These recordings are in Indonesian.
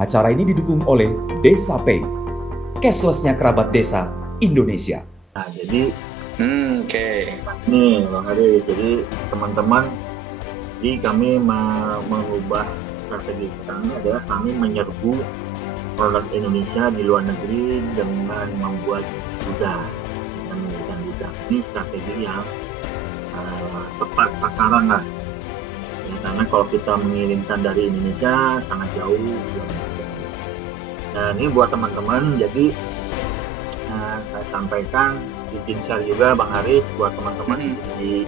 Acara ini didukung oleh Desa Pay, cashless-nya kerabat desa Indonesia. Nah, jadi Oke. nih Bang Hari, jadi teman-teman, jadi kami mengubah strategi kami adalah kami menyerbu produk Indonesia di luar negeri dengan membuat gudang dan memberikan gudang. Ini strategi yang tepat sasaran lah. Ya, karena kalau kita mengirimkan dari Indonesia sangat jauh. Nah, ini buat teman-teman, jadi saya sampaikan, bikin share juga Bang Haris buat teman-teman di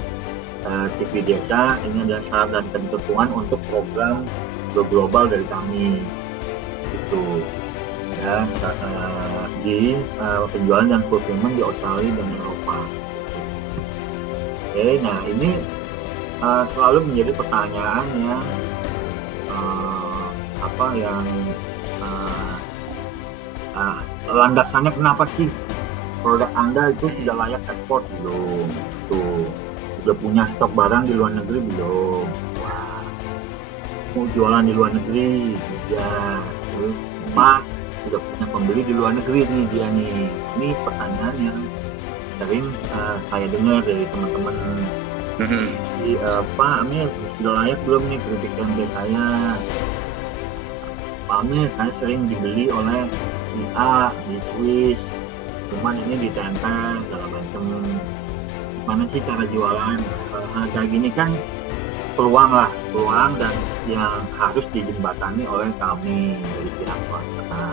TV Desa. Ini adalah syarat dan ketentuan untuk program Go Global dari kami. Itu ya, di penjualan dan fulfillment di Australia dan Eropa. Oke, nah ini selalu menjadi pertanyaan yang landasannya kenapa sih produk Anda itu sudah layak ekspor belum? Tuh, sudah punya stok barang di luar negeri belum? Wah, mau jualan di luar negeri, ya. Terus sudah punya pembeli di luar negeri nih dia nih. Ini pertanyaan yang sering saya dengar dari teman-teman. Jadi, Pak Amir sudah layak belum nih kritik tempe saya? Pak Amir, saya sering dibeli oleh si A di Swiss, cuman ini ditempel segala macam. Gimana sih cara jualan? Harga gini kan peluang dan yang harus dijembatani oleh kami dari pihak swasta.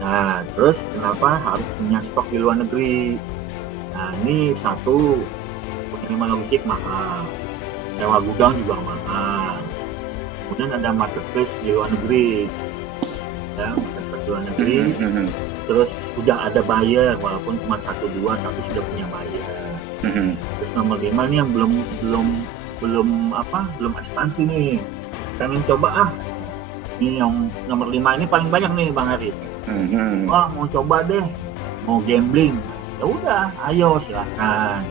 Nah, terus kenapa harus punya stok di luar negeri? Nah, ini satu, pengiriman logistik mahal, sewa gudang juga mahal. Kemudian ada marketplace di luar negeri, ya, marketplace di luar negeri. Terus sudah ada buyer, walaupun cuma 1-2 tapi sudah punya buyer. Terus nomor 5 nih yang belum ekspansi nih, pengen coba ini yang nomor 5 ini paling banyak nih Bang Haris. Wah, mau coba deh, mau gambling, ya udah, ayo silakan.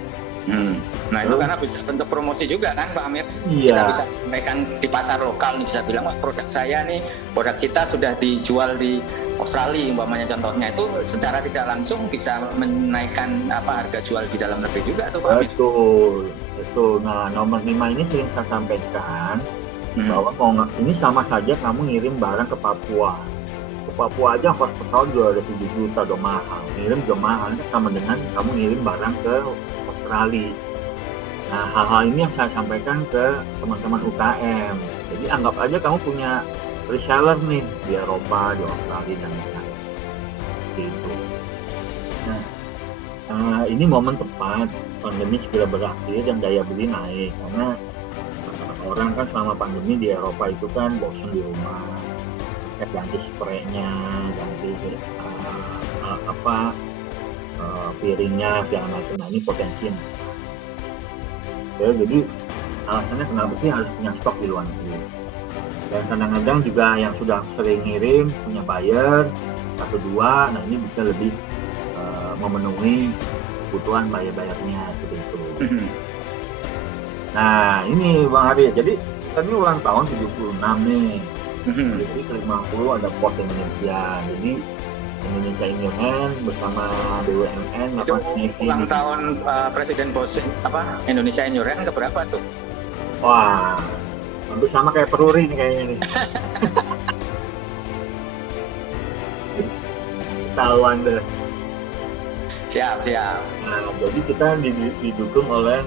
Nah, itu karena bisa bentuk promosi juga kan Pak Amir. Iya. Kita bisa sampaikan di pasar lokal nih, bisa bilang wah produk saya nih, produk kita sudah dijual di Australia umpamanya contohnya, itu secara tidak langsung bisa menaikkan harga jual di dalam negeri juga tuh Pak Amir. Betul. Nah, nomor 5 ini sering saya sampaikan bahwa ini sama saja kamu ngirim barang ke Papua. Ke Papua aja kos pesawat juga ada 7 juta, udah mahal. Ngirim juga mahal, itu sama dengan kamu ngirim barang ke Australia. Nah, hal-hal ini yang saya sampaikan ke teman-teman UKM. Jadi anggap aja kamu punya reseller nih di Eropa, di Australia dan lain-lain. Gitu. Nah, ini momen tepat, pandemi segera berakhir dan daya beli naik karena orang kan selama pandemi di Eropa itu kan bosan di rumah, ganti spraynya, ganti piringnya segala macam. Nah, ini potensi. Ya, jadi alasannya kenapa sih harus punya stok di luar negeri? Dan kadang-kadang juga yang sudah sering ngirim punya buyer 1-2, nah ini bisa lebih memenuhi kebutuhan buyer-buyernya seperti itu. Nah, ini Bang Hari, jadi kita ini ulang tahun 76 nih. Jadi ke-50 ada POS Indonesia. Jadi Indonesia in Your Hand bersama BUMN itu ulang tahun Presiden POS Indonesia in Your Hand keberapa tuh? Wah, hampir sama kayak Peruri nih kayaknya nih. Ketahuan deh. Siap. Nah, jadi kita didukung oleh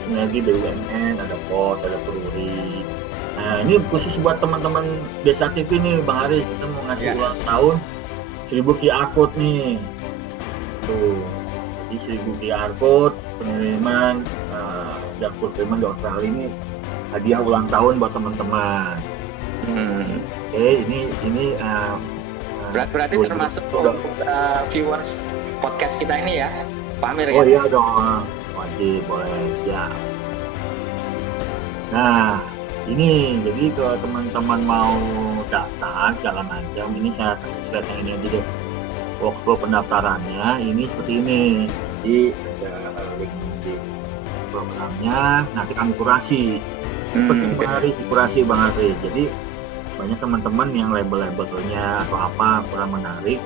sinergi BUMN, ada POS, ada Peruri. Nah, ini khusus buat teman-teman Desa TV nih Bang Haris, kita mau ngasih ulang tahun 1000 QR code nih. Tuh, jadi 1000 QR code pengiriman dan fulfillment di Australia ini hadiah ulang tahun buat teman-teman. Oke, ini berarti termasuk untuk viewers podcast kita ini ya, Pak Amir ya? Oh iya dong, wajib, boleh, siap. Nah, ini jadi kalau teman-teman mau daftar segala macam, ini saya kasih slide yang ini aja deh. Workflow pendaftarannya ini seperti ini. Jadi ada link di programnya, nanti kami kurasi. Penting Bang Haris, dikurasi Bang Haris. Jadi banyak teman-teman yang label-labelnya atau apa kurang menarik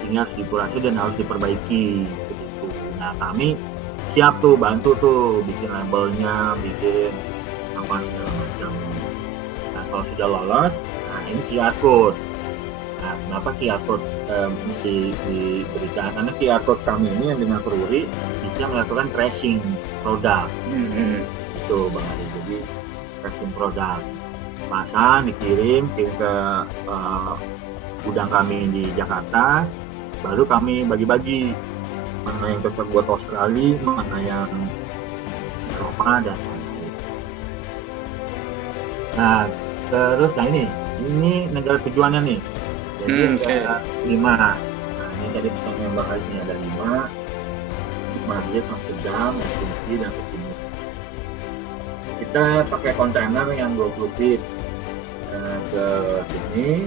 sehingga harus dikurasi dan harus diperbaiki begitu. Nah kami siap tuh bantu tuh bikin labelnya, bikin apa segala macam. Nah kalau sudah lolos, nah ini QR code. Nah kenapa QR code mesti diberikan? Karena QR code kami ini yang dengan Peruri bisa melakukan tracing produk. Itu Bang Ari. Jadi tracing produk, pasang, dikirim ke gudang kami di Jakarta, baru kami bagi-bagi mana yang cocok buat Australia, mana yang Eropa dan lain-lain. Nah terus ini negara tujuannya nih. Jadi ada 5. Nah ini tadi pertanyaan Bang Ari, ini ada 5. Madrid, Amsterdam, Helsinki, dan Timur. Kita pakai kontainer yang 20 feet ke sini,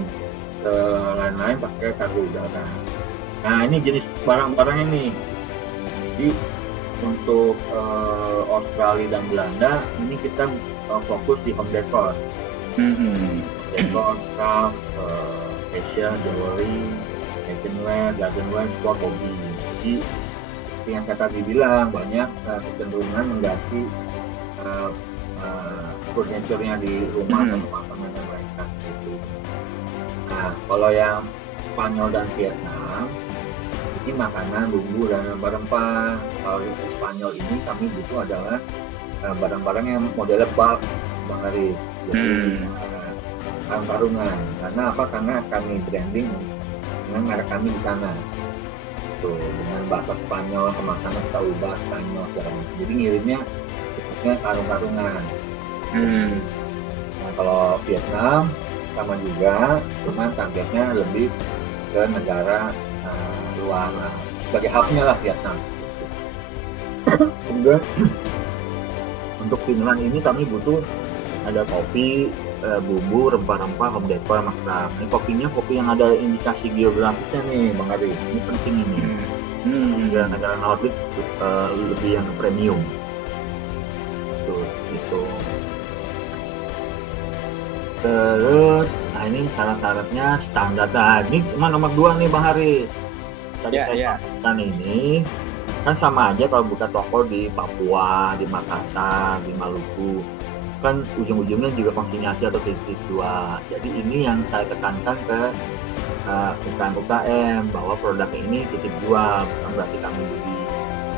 ke lain-lain pakai kargo udara. Nah ini jenis barang-barangnya nih. Jadi untuk Australia dan Belanda ini kita fokus di home decor, decor, craft, fashion, jewelry, kitchenware, gardenware, sport, hobby. Jadi yang saya tadi bilang banyak kecenderungan mengganti furniture-nya di rumah atau apartemen mereka gitu. Nah kalau yang Spanyol dan Vietnam ini makanan, bumbu dan rempah-rempah. Kalau di Spanyol ini kami butuh adalah barang-barang yang modelnya bulk, Bang Haris. Jadi karung-karungan. Karena apa? Karena kami branding dengan merek kami di sana. Tuh, dengan bahasa Spanyol, kemasannya kita ubah Spanyol segala macam. Jadi ngirimnya karung-karungan. Nah, kalau Vietnam sama juga, cuman targetnya lebih ke negara luar, sebagai hubnya lah Vietnam. Kemudian untuk Finland ini kami butuh ada kopi, bumbu, rempah-rempah, home decor, makeup. Ini kopinya kopi yang ada indikasi geografisnya nih Bang Ari. Ini penting ini. Negara Nordik lebih yang premium. Itu. Terus, nah ini syarat-syaratnya standar. Nah ini cuma nomor 2 nih Bang Haris. Tadi saya katakan ini kan sama aja kalau buka toko di Papua, di Makassar, di Maluku. Kan ujung-ujungnya juga konsinyasi atau titik 2. Jadi ini yang saya tekankan ke UKM bahwa produk ini titik 2, bukan berarti kami beli.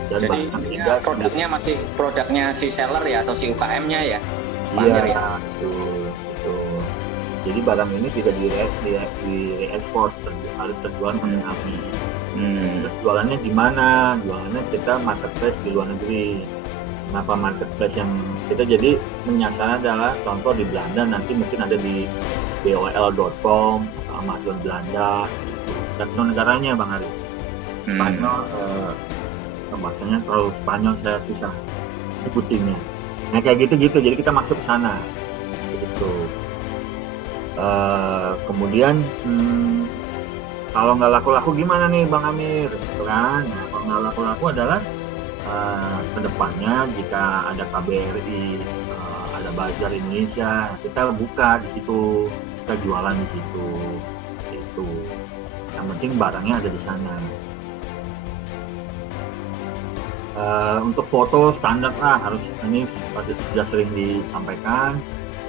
Dan jadi produknya masih produknya si seller ya atau si UKM-nya ya? Iya, betul. Jadi barang ini tidak diekspor, harus terjual pada kami. Terus jualannya di mana? Jualannya kita marketplace di luar negeri. Kenapa marketplace yang kita jadi menyasar adalah contoh di Belanda nanti mungkin ada di bol.com, Amazon Belanda, dan negaranya Bang Ari. Spanyol, bahasanya terlalu Spanyol saya susah ikutinnya. Nah kayak gitu, jadi kita masuk ke sana. Gitu. Kemudian kalau nggak laku-laku gimana nih Bang Amir? Kan? Nah, kalau nggak laku-laku adalah kedepannya jika ada KBRI, ada Bazar Indonesia, kita buka di situ, kita jualan di situ. Itu. Yang penting barangnya ada di sana. Untuk foto standar lah harus, ini sudah sering disampaikan.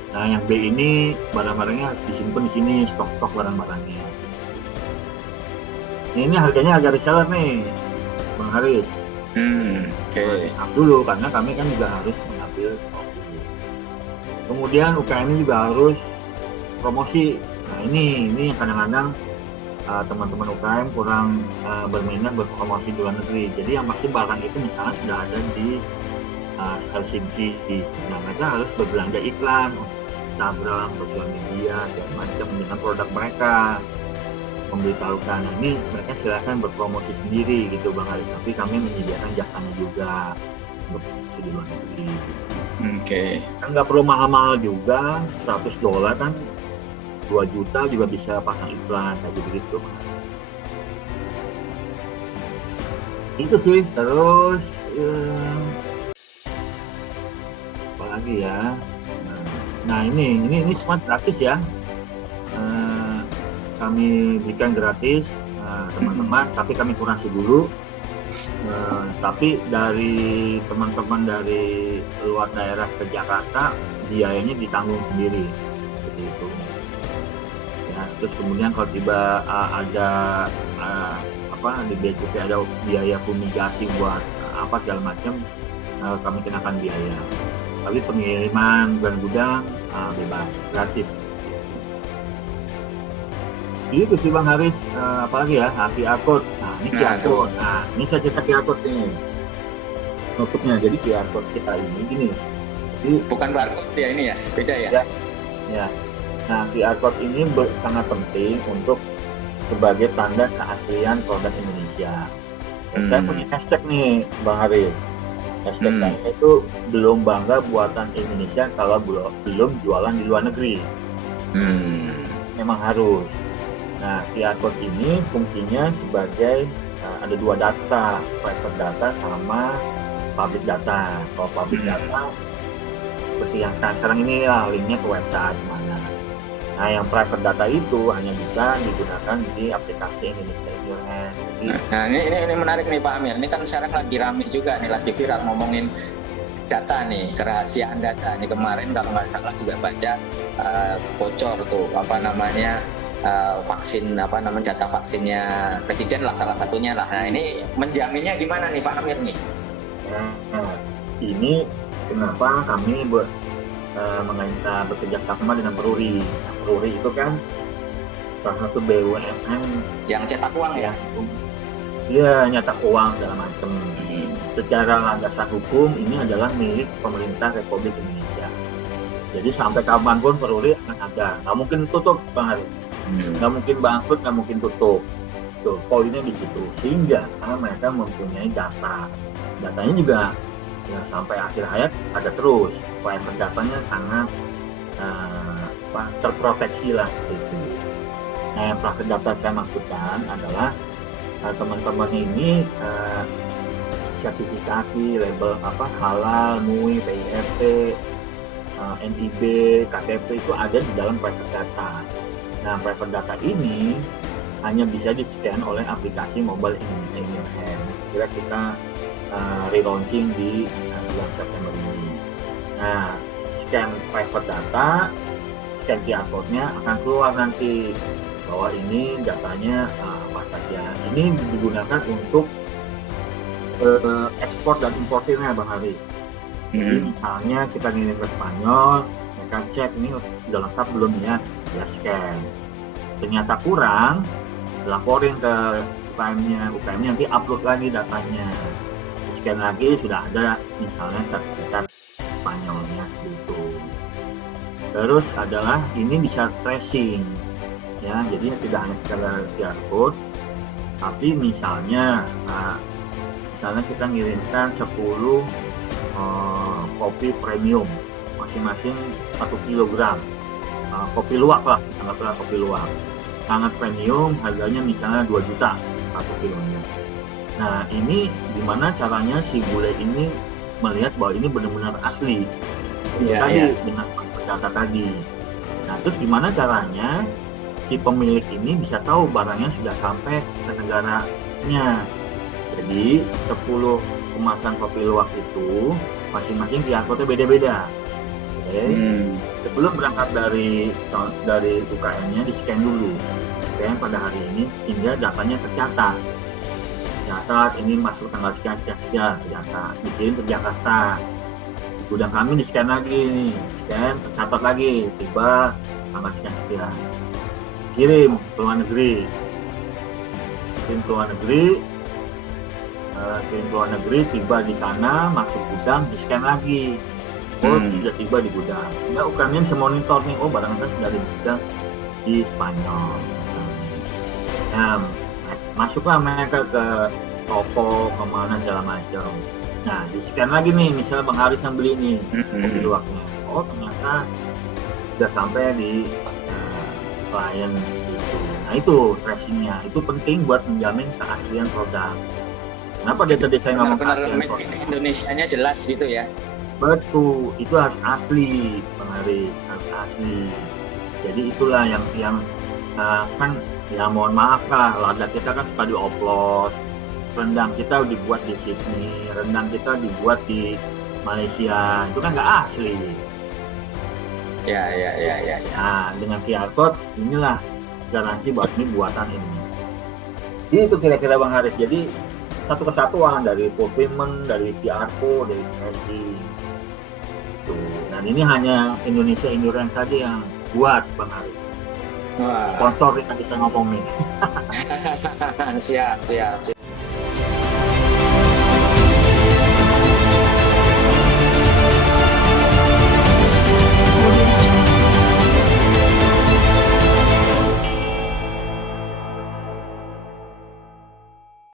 Nah yang B ini barang-barangnya disimpan di sini, stok-stok barang-barangnya. Ini harganya harga reseller nih Bang Haris. Oke. Dulu karena kami kan juga harus mengambil profit. Kemudian UKM ini juga harus promosi. Nah ini yang kadang-kadang teman-teman UKM kurang berminat berpromosi di luar negeri. Jadi yang pasti barang itu misalnya sudah ada di Helsinki, nah mereka harus berbelanja iklan, Instagram, sosial media, segala macam dengan produk mereka, memberitahukan. Nah, ini mereka silakan berpromosi sendiri gitu Bang Haris. Tapi kami menyediakan jasanya juga untuk promosi di luar negeri. Oke. Kan nggak perlu mahal-mahal juga, $100 kan 2 juta juga bisa pasang iklan kayak gitu. Itu sih. Terus apa lagi ya? Nah ini semua gratis ya. kami berikan gratis teman-teman, tapi kami kurasi dulu. Tapi dari teman-teman dari luar daerah ke Jakarta, biayanya ditanggung sendiri, seperti itu. Ya, terus kemudian kalau tiba ada di bea cukai ada biaya fumigasi buat apa segala macam, kami kenakan biaya. Tapi pengiriman gudang bebas, gratis. Itu sih Bang Haris, apalagi ya, QR code. Nah, ini QR code. Nah, ini saya cetak QR code nih. Notebooknya, jadi QR code kita ini gini. Jadi, bukan barcode ya ini ya, beda ya? Ya. Nah, QR code ini sangat penting untuk sebagai tanda keaslian produk Indonesia. Dan saya punya hashtag nih, Bang Haris. Hashtag saya itu belum bangga buatan Indonesia kalau belum jualan di luar negeri. Memang harus. Nah, QR code ini fungsinya sebagai ada dua data, private data sama public data. Kalau public data seperti yang sekarang ini ya, linknya ke website mana. Nah, yang private data itu hanya bisa digunakan di aplikasi Indonesia in Your Hand. Nah, ini menarik nih Pak Amir. Ini kan sekarang lagi rame juga nih, lagi viral ngomongin data nih, kerahasiaan data. Ini kemarin kalau nggak salah juga baca bocor tuh vaksin data vaksinnya presiden lah salah satunya lah. Nah, ini menjaminnya gimana nih Pak Amir nih? Nah, ini kenapa kami bekerja sama dengan Peruri. Nah, Peruri itu kan salah satu BUMN yang cetak uang ya? Iya, nyetak uang segala macam. Secara landasan hukum ini adalah milik pemerintah Republik Indonesia. Jadi sampai kapanpun Peruri akan ada. Nggak mungkin tutup, Bang Haris. Nggak mungkin bangkrut, nggak mungkin tutup. Tuh, poinnya di situ. Sehingga mereka mempunyai data. Datanya juga ya sampai akhir hayat ada terus. Private datanya sangat terproteksi lah gitu. Nah, yang private data saya maksudkan adalah teman-teman ini sertifikasi label halal, MUI, PIRT, NIB, KTP itu ada di dalam private data. Nah, private data ini hanya bisa di-scan oleh aplikasi mobile Indonesia in Your Hand. Segera kita relaunching di bulan September ini. Nah, scan private data, scan QR code-nya akan keluar nanti bahwa ini datanya apa saja. Ini digunakan untuk ekspor dan importirnya, Bang Haris. Jadi misalnya kita ngirim ke Spanyol, mereka cek ini udah lengkap belum ya, ya scan. Ternyata kurang, laporin ke UKM-nya nanti upload lagi datanya. Scan lagi sudah ada misalnya sertifikat Spanyolnya gitu. Terus adalah ini bisa tracing ya, jadi tidak hanya sekedar QR code, tapi misalnya kita ngirimkan 10 kopi premium masing-masing 1 kilogram, kopi luwak lah, anggaplah kopi luwak sangat premium, harganya misalnya 2 juta 1 kilonya. Nah, ini gimana caranya si bule ini melihat bahwa ini benar-benar asli dengan data tadi. Nah, terus gimana caranya si pemilik ini bisa tahu barangnya sudah sampai ke negaranya. Jadi 10 kemasan kopi luwak itu masing-masing QR code-nya beda-beda. Oke. Sebelum berangkat dari UKM-nya di-scan dulu. Scan pada hari ini hingga datanya tercatat. Ini masuk tanggal sekian, tercatat. Dikirim ke Jakarta. Gudang kami di-scan lagi nih. Scan, tercatat lagi. Tiba tanggal sekian. Kirim ke luar negeri. Kirim ke luar negeri, tiba di sana, masuk gudang, di-scan lagi. Sudah tiba di gudang. Sehingga UKM bisa monitor nih, barang sudah di gudang di Spanyol. Nah, masuklah mereka ke toko, kemana segala macam. Nah, di-scan lagi nih, misalnya Bang Haris yang beli nih, kopi luwaknya. Ternyata sudah sampai di klien gitu. Nah, itu tracingnya. Itu penting buat menjamin keaslian produk. Kenapa tadi saya ngomong keaslian produk? Indonesianya jelas gitu ya? Betul, itu harus asli, Bang Haris, harus asli. Jadi itulah yang kan ya mohon maaf lah, lada kita kan suka dioplos, rendang kita dibuat di Sydney, rendang kita dibuat di Malaysia, itu kan nggak asli. Ya. Nah, dengan QR code inilah garansi bahwa ini buatan Indonesia. Jadi itu kira-kira Bang Haris. Jadi satu kesatuan dari fulfillment, dari QR code, dari tracing. Dan ini hanya Indonesia Endurance saja yang buat Bang Haris. Wah. Sponsor yang tadi saya ngomongin. Siap.